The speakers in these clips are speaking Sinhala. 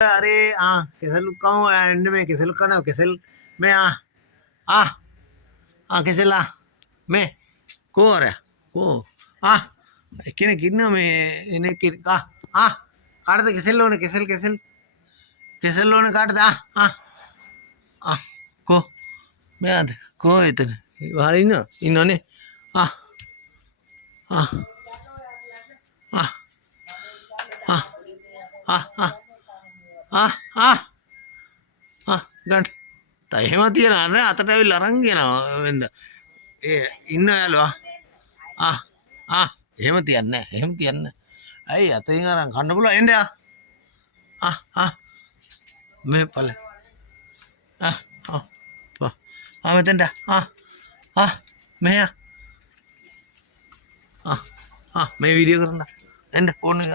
अरे कैसे लुक का हूँ एंड में कैसे लुक का ना कैसे मैं आ कैसे ला मैं को आ रहा को किने किन्ना में इन्हें किन काट दे कैसे लोने काट दे को मैं आते को इतने वाली ना इन्होंने आ आ आ आ आ आ आ ගන්න එහෙම තියනවා නේ අතට ඇවිල්ලා අරන් කියනවා වෙන්න ඉන්න යාළුවා එහෙම තියන්නේ ඇයි අතින් අරන් කන්න පුළුවන් එන්න මේ පළ මෙතෙන්ට මෙහෙ මේ වීඩියෝ කරන්න එන්න ෆෝන් එක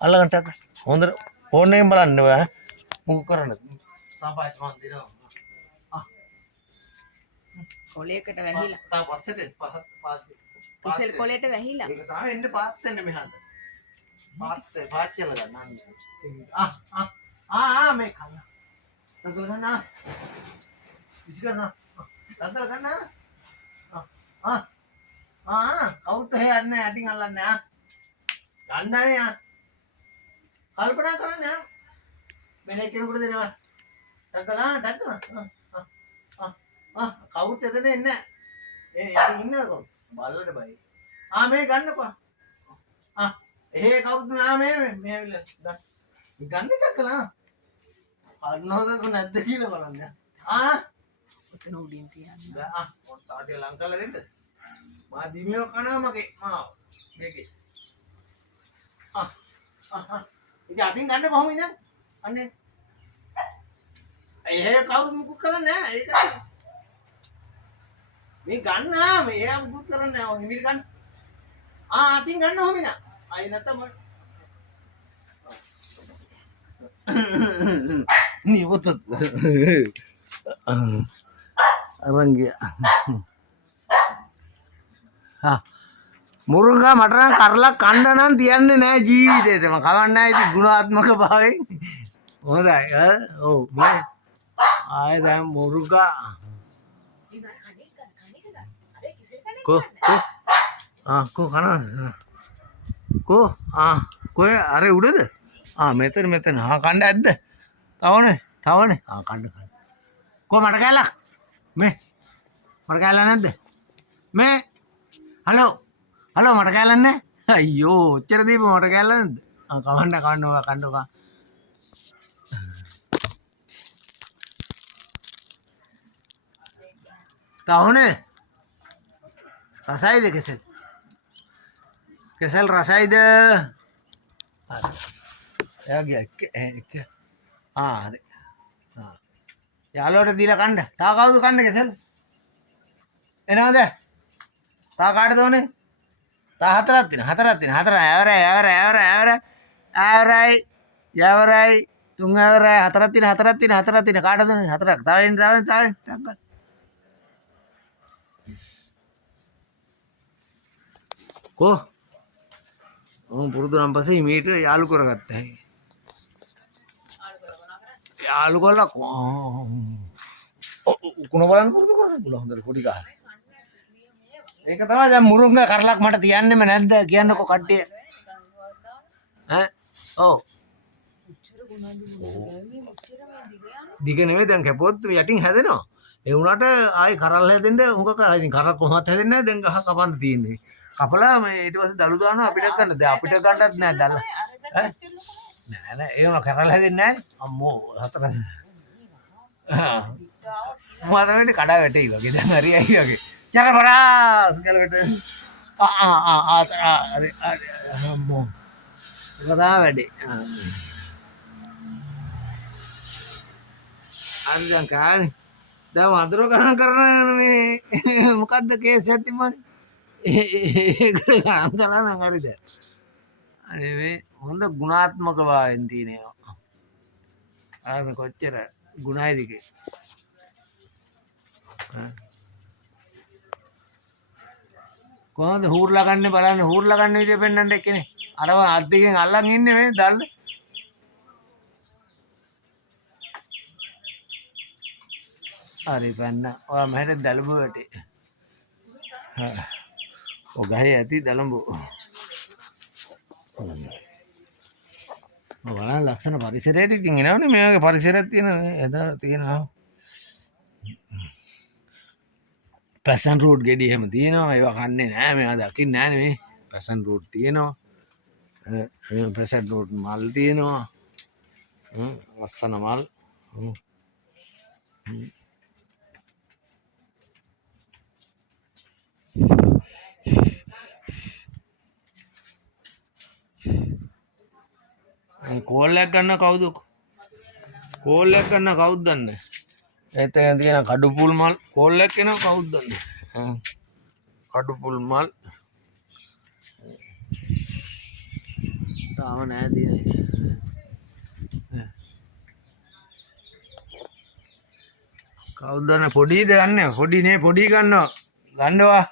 අල්ලගන්න ටක් හොඳට ෆෝන් එකෙන් බලන්න ඔයා මුක කරන්න කොලයකට වැහිලා. තා පස්සට පාත් කිසල් කොලයට වැහිලා. ඒක තමයි එන්න පාත් වෙන්න මෙහාට. පාච්චල ගන්න. මේ කන්න. නගල ගන්න. විසි කරන. නගල ගන්න. කවුරුත් එහෙ යන්නේ ඇටින් අල්ලන්නේ ගන්නනේ කල්පනා කරන්නේ මෙනේ කෙනෙකුට දෙනවා. ඩක්කලා කවුත් එතන එන්නේ නැහැ. ඉන්නද කො බල්ලට බයි. මේ ගන්නකෝ. එහෙ කවුරුත් මේ ඇවිල්ලා ගන්න ඩක්කලා. අන්නෝද නැද්ද කියලා බලන්න. ඔතන උඩින් තියන්න. ඔත් තාටිය ලං කරලා දෙන්න. මා දිමියෝ කනවා මගේ මාව. මේකේ. ඉතින් අතින් ගන්න කොහොමද ඉන්නේ? අන්නේ. එහෙ කවුරුත් මුකුත් කරන්නේ නැහැ. ඒක මේ ගන්න මේ එයා මුකුත් කරන්නේ නැහැ. ඔය හිමිට ගන්න. අතින් ගන්න ඕමින. අය නැත්තම් නියොත් අරන් ගියා. මුරුංගා මට නම් කරලා කන්න නම් තියන්නේ නැහැ ජීවිතේටම. කවන්න නැහැ ඉතින් ගුණාත්මක භාවයෙන්. හොඳයි. ඔව් මේ ආයෙ දැන් මුරුංගා को खाना को कोई अरे उड़े दे मेतन कंड ऐद्दे तवने कंड को मटकायला मैं मटकायला नद्दे मैं हलो मटकायलन्ने अय्यो ඔච්චර දීපු මටකායලා නේද කවන්න තවනේ රසයිද කෙසෙල් රසයිද එයාගේ හරි යාළුවට දීලා කන්න තා කවුද කන්නේ කෙසෙල් එනවද තා කාටද ඕනේ තා හතරක් තියෙන හතර යවරයි තුන් ඇවරයි හතරක් තියෙන කාටද ඕනේ හතරක් තව එන්න ටක් को පුරුදු නම් පස්සේ මීට යාළු කරගත්තා. යාළු කරලා කුණ බලන්න පුරුදු කරන්න පුළුවන් හොඳට පොඩි කාලේ. ඒක තමයි දැන් මුරුංගා කරලක් මට තියන්නෙම නැද්ද කියන්නකෝ කට්ටිය. ඔව්. දිග නෙවෙයි දැන් කැපුවොත් යටින් හැදෙනවා. ඒ වුණාට ආයි කරල් හැදෙන්න උඟක ඉතින් කරල් කොහොමවත් හැදෙන්නේ නැහැ දැන් ගහ කපන්න තියෙන්නේ. කපලා මේ ඊට පස්සේ දළු දානවා අපිට ගන්න. දැන් අපිට ගන්නත් නෑ දල. නෑ ඒක නෝ කරලා හැදෙන්නේ නෑනේ. අම්මෝ හතර. මොකදනේ කඩා වැටෙයි වගේ දැන් හරියයි වගේ. චල බරාස් කියලා වැට. අම්මෝ. ඒක තමයි වැඩේ. අන්දන් කානේ. දැන් වඳුර ගණන් කරන මේ මොකද්ද කේස් එකක් තිබ්බනේ. ඒකට ගණන් කළා නම් හරිද? අනේ මේ හොඳ ගුණාත්මක භාවයෙන් තියෙනවා. මේ කොච්චර ගුණයිද කියේ. කොහොමද හූර්ලා ගන්න බලන්න හූර්ලා ගන්න විදිය පෙන්වන්න එක්කනේ. අරව අත් දෙකෙන් අල්ලන් ඉන්නේ මේ දැල්ල. හරි පැන්න. ඔයා මහැට දලබුව වැටේ. ඔය ගහේ ඇති දලඹු. බලන්න ලස්සන පරිසරයක් ඉතින් එනවනේ මේ වගේ පරිසරයක් තියෙනවා එදා තියෙනවා පැසන් රූට් ගෙඩි එහෙම තියෙනවා ඒවා කන්නේ නැහැ මේවා දකින්නේ නැහැ නෙමෙයි පැසන් රූට් තියෙනවා පැසන් රූට් මල් තියෙනවා ලස්සන මල් කෝල්ලයක් ගන්න කවුද කෝල්ලයක් ගන්න කවුද දන්නේ එතන තියෙන කඩුපුල් මල් කෝල්ලයක් එනවා කවුද දන්නේ කඩුපුල් මල් තාම නෑ දිනේ කවුද දන්නේ පොඩිද ගන්න පොඩි නේ පොඩි ගන්නවා ගන්නවා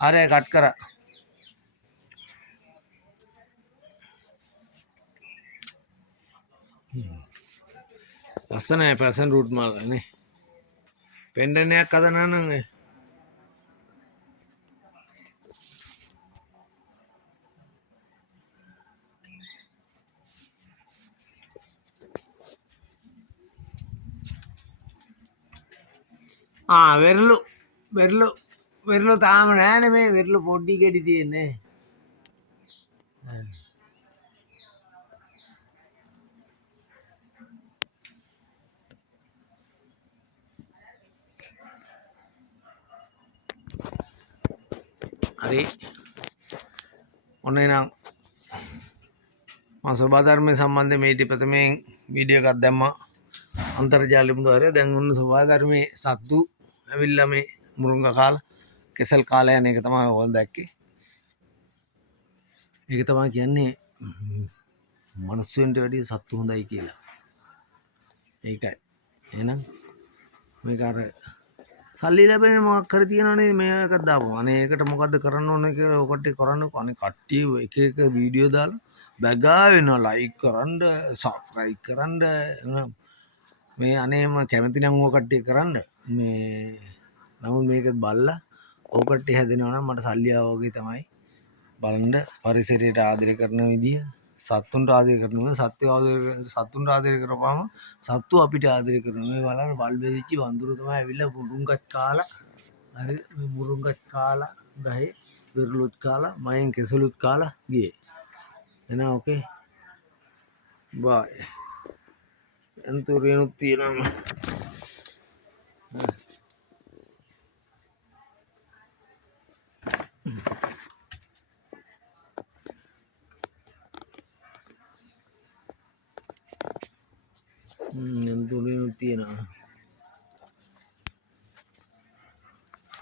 අර කට් කරා ලස්සනයි පැසන් රූට් මල් නේ පෙන්ඩනයක් හදනවා නම් වෙරළු තාම නෑනේ මේ වෙරළු පොඩි ගෙඩි තියෙන්නේ හරි ඔන්න එනම් මම සබා ධර්මයේ සම්බන්ධයෙන් මේ ඊට ප්‍රථමයෙන් වීඩියෝ එකක් දැම්මා අන්තර්ජාලෙ මුදවරේ දැන් ඔන්න සබා ධර්මයේ සත්තු ඇවිල්ලා මේ මුරුංගා කාලා කෙසල් කාලා යන එක තමයි ඕල් දැක්කේ ඒක තමයි කියන්නේ මනුස්සයන්ට වැඩිය සත්තු හොඳයි කියලා ඒකයි එහෙනම් මේක අර සල්ලි ලැබෙන මොකක් කර තියෙනවනේ මේකක් දාපුවා. අනේ ඒකට මොකද්ද කරන්න ඕනේ කියලා ඔකට කරන්නකෝ. අනේ කට්ටිය එක එක වීඩියෝ දාලා බැගා වෙනවා ලයික් කරන්න, සබ්ස්ක්‍රයිබ් කරන්න. මේ අනේම කැමති නම් ඔය කට්ටිය කරන්න. මේ නමුත් මේක බලලා ඔය කට්ටිය හැදෙනවා නම් මට සල්ලි ආවා වගේ තමයි. බලන්න පරිසරයට ආදරය කරන විදිය, සත්තුන්ට ආදරය කරනවා. සත්තුන්ට ආදරය කරපුවාම සත්තු අපිට ආදරය කරනවා. මේ බලන්න වල් බෙදිච්ච වඳුරු තමයි ඇවිල්ලා මුරුංගත් කාලා හරි මේ මුරුංගත් කාලා ගහේ විරලුත් කාලා මයෙන් කෙසලුත් කාලා ගියේ. එහෙනම් ඕකේ. බයි. අන්තුරිනුත් තියෙනවා. අන්තුරිනුත් තියෙනවා.